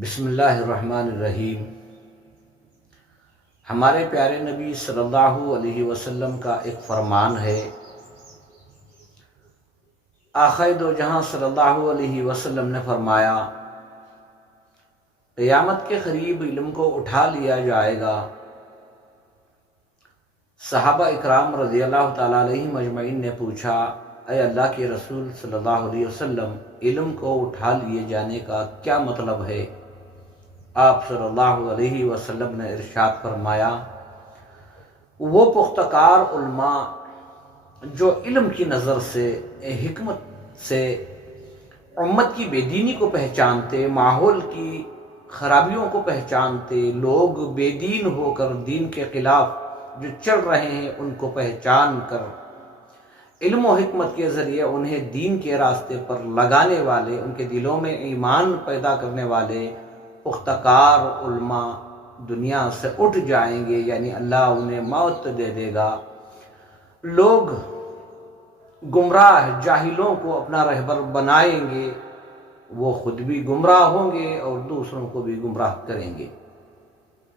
بسم اللہ الرحمن الرحیم۔ ہمارے پیارے نبی صلی اللہ علیہ وسلم کا ایک فرمان ہے، آقائے دو جہاں صلی اللہ علیہ وسلم نے فرمایا، قیامت کے قریب علم کو اٹھا لیا جائے گا۔ صحابہ اکرام رضی اللہ تعالیٰ علیہ مجمعین نے پوچھا، اے اللہ کے رسول صلی اللہ علیہ وسلم، علم کو اٹھا لیے جانے کا کیا مطلب ہے؟ آپ صلی اللہ علیہ وسلم نے ارشاد فرمایا، وہ پختہ کار علماء جو علم کی نظر سے، حکمت سے امت کی بے دینی کو پہچانتے، ماحول کی خرابیوں کو پہچانتے، لوگ بے دین ہو کر دین کے خلاف جو چل رہے ہیں ان کو پہچان کر علم و حکمت کے ذریعے انہیں دین کے راستے پر لگانے والے، ان کے دلوں میں ایمان پیدا کرنے والے پختہ کار علماء دنیا سے اٹھ جائیں گے، یعنی اللہ انہیں موت دے دے گا۔ لوگ گمراہ جاہلوں کو اپنا رہبر بنائیں گے، وہ خود بھی گمراہ ہوں گے اور دوسروں کو بھی گمراہ کریں گے۔